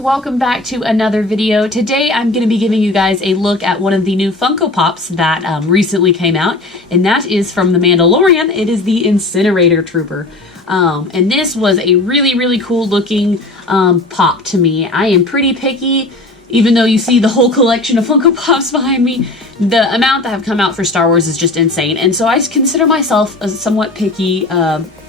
welcome back to another video. Today I'm going to be giving you guys a look at one of the new Funko Pops that recently came out, and that is from The Mandalorian. It is the Incinerator Trooper. And this was a really cool looking pop to me. I am pretty picky, even though you see the whole collection of Funko Pops behind me. The amount that have come out for Star Wars is just insane, and so I consider myself a somewhat picky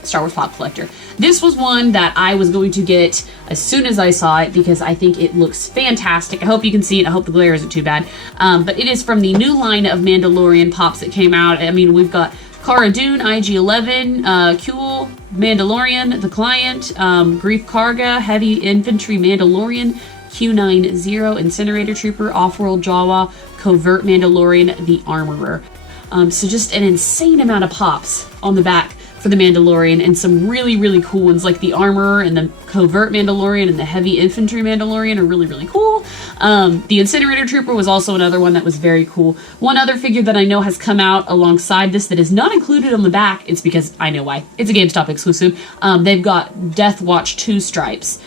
Star Wars pop collector. This was one that I was going to get as soon as I saw it because I think it looks fantastic. I hope you can see it. I hope the glare isn't too bad. But it is from the new line of Mandalorian pops that came out. I mean, we've got Cara Dune, IG-11, Kuel, Mandalorian, The Client, Grief Karga, Heavy Infantry Mandalorian, Q90, Incinerator Trooper, Off-World Jawa, Covert Mandalorian, The Armorer. So just an insane amount of pops on the back for the Mandalorian, and some really cool ones like the Armorer and the Covert Mandalorian and the Heavy Infantry Mandalorian are really cool. The Incinerator Trooper was also another one that was very cool. One other figure that I know has come out alongside this that is not included on the back, it's because I know why. It's a GameStop exclusive. They've got Death Watch 2 stripes,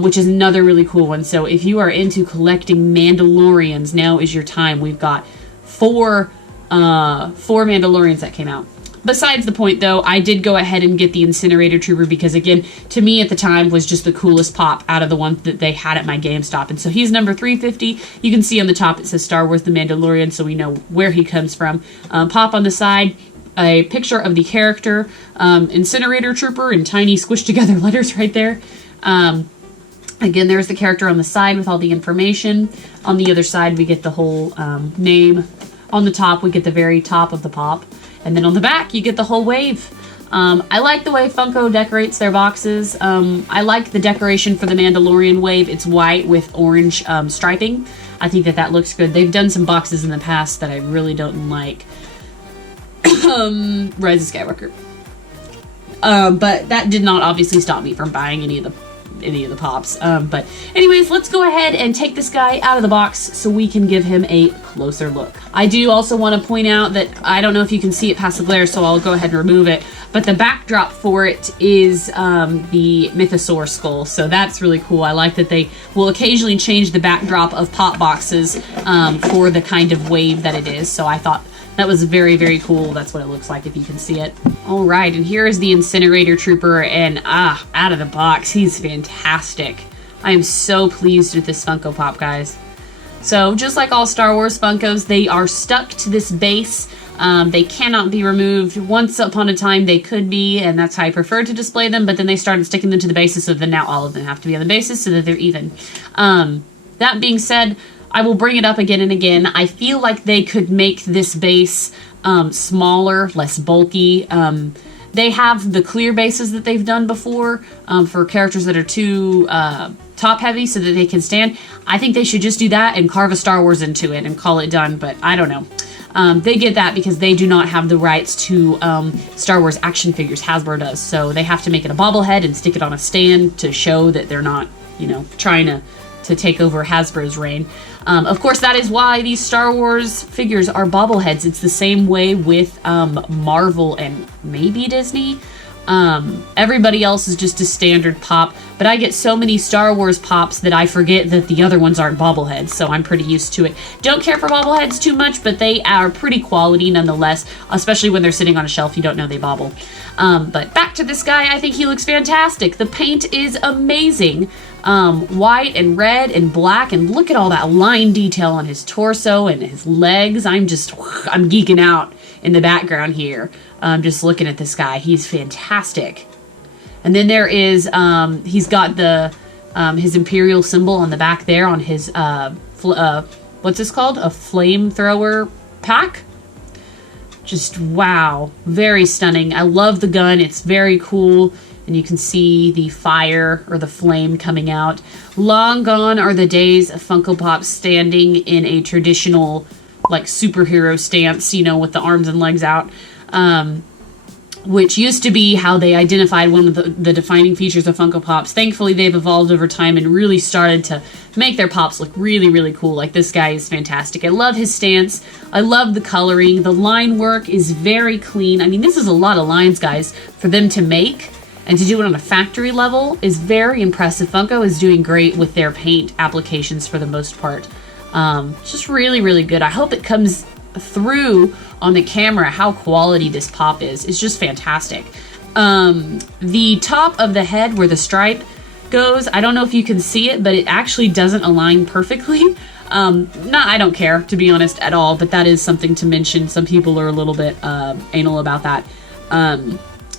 which is another really cool one. So if you are into collecting Mandalorians, now is your time. We've got four Mandalorians that came out. Besides the point, though, I did go ahead and get the Incinerator Trooper because, again, to me at the time was just the coolest pop out of the ones that they had at my GameStop. And so he's number 350. You can see on the top it says Star Wars The Mandalorian, so we know where he comes from. Pop on the side, a picture of the character, Incinerator Trooper, in tiny squished together letters right there. Again, there's the character on the side with all the information. On the other side, we get the whole name. On the top, we get the very top of the pop. And then on the back, you get the whole wave. I like the way Funko decorates their boxes. I like the decoration for the Mandalorian wave. It's white with orange striping. I think that looks good. They've done some boxes in the past that I really don't like. Rise of Skywalker. But that did not obviously stop me from buying any of the pops. But anyways, let's go ahead and take this guy out of the box so we can give him a closer look. I do also want to point out that I don't know if you can see it past the glare, so I'll go ahead and remove it, but the backdrop for it is the Mythosaur skull, so that's really cool. I like that they will occasionally change the backdrop of pop boxes for the kind of wave that it is, so I thought that was very cool. That's what it looks like if you can see it. All right, and here is the Incinerator Trooper, and out of the box, he's fantastic. I am so pleased with this Funko Pop, guys. So, just like all Star Wars Funkos, they are stuck to this base. They cannot be removed. Once upon a time, they could be, and that's how I prefer to display them, but then they started sticking them to the bases, so then now all of them have to be on the bases so that they're even. That being said, I will bring it up again and again. I feel like they could make this base smaller, less bulky. They have the clear bases that they've done before for characters that are too top heavy so that they can stand. I think they should just do that and carve a Star Wars into it and call it done, but I don't know. They get that because they do not have the rights to Star Wars action figures. Hasbro does, so they have to make it a bobblehead and stick it on a stand to show that they're not, trying to take over Hasbro's reign. Of course, that is why these Star Wars figures are bobbleheads. It's the same way with Marvel and maybe Disney. Everybody else is just a standard pop, but I get so many Star Wars pops that I forget that the other ones aren't bobbleheads, so I'm pretty used to it. Don't care for bobbleheads too much, but they are pretty quality nonetheless, especially when they're sitting on a shelf. You don't know they bobble. But back to this guy, I think he looks fantastic. The paint is amazing. White and red and black, and look at all that line detail on his torso and his legs. I'm geeking out in the background here. Just looking at this guy. He's fantastic. And then there is, he's got the, his Imperial symbol on the back there on his, what's this called? A flamethrower pack? Just, wow. Very stunning. I love the gun. It's very cool. And you can see the fire or the flame coming out. Long gone are the days of Funko Pop standing in a traditional, like, superhero stance, with the arms and legs out. Which used to be how they identified one of the defining features of Funko Pops. Thankfully, they've evolved over time and really started to make their pops look really cool. Like, this guy is fantastic. I love his stance. I love the coloring. The line work is very clean. I mean, this is a lot of lines, guys, for them to make. And to do it on a factory level is very impressive. Funko is doing great with their paint applications for the most part. It's just really, really good. I hope it comes through on the camera how quality this pop is. It's just fantastic. The top of the head where the stripe goes, I don't know if you can see it, but it actually doesn't align perfectly. I don't care, to be honest, at all, but that is something to mention. Some people are a little bit anal about that.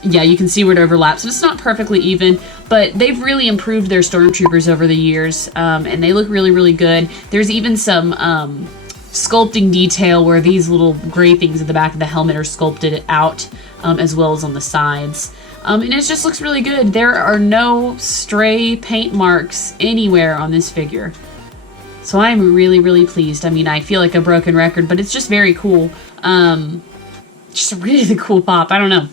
Yeah, you can see where it overlaps. It's not perfectly even, but they've really improved their stormtroopers over the years, and they look really, really good. There's even some sculpting detail where these little gray things at the back of the helmet are sculpted out, as well as on the sides. And it just looks really good. There are no stray paint marks anywhere on this figure. So I'm really, really pleased. I mean, I feel like a broken record, but it's just very cool. Just a really cool pop. I don't know.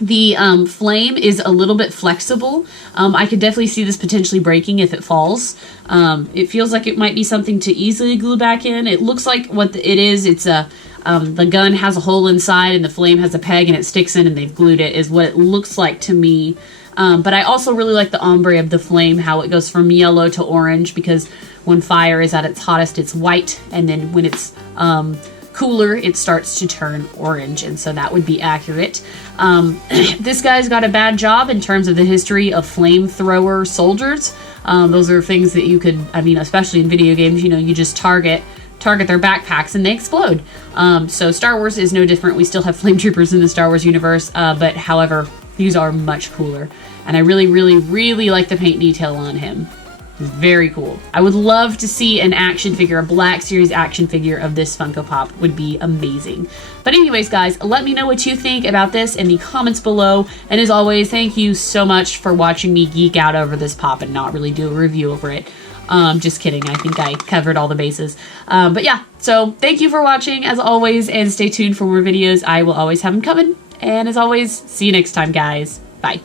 The flame is a little bit flexible. I could definitely see this potentially breaking if it falls. It feels like it might be something to easily glue back in. It looks like what it is. It's a the gun has a hole inside and the flame has a peg and it sticks in and they've glued it, is what it looks like to me. But I also really like the ombre of the flame, how it goes from yellow to orange, because when fire is at its hottest, it's white, and then when it's cooler, it starts to turn orange, and so that would be accurate. This guy's got a bad job in terms of the history of flamethrower soldiers. Those are things that you could, I mean, especially in video games, you know, you just target their backpacks and they explode. So Star Wars is no different. We still have flame troopers in the Star Wars universe, but however, these are much cooler. And I really, really, really like the paint detail on him. Very cool. I would love to see an action figure, a Black Series action figure of this Funko Pop. Would be amazing. But anyways, guys, let me know what you think about this in the comments below. And as always, thank you so much for watching me geek out over this pop and not really do a review over it. Just kidding. I think I covered all the bases. But yeah, so thank you for watching as always, and stay tuned for more videos. I will always have them coming. And as always, see you next time, guys. Bye.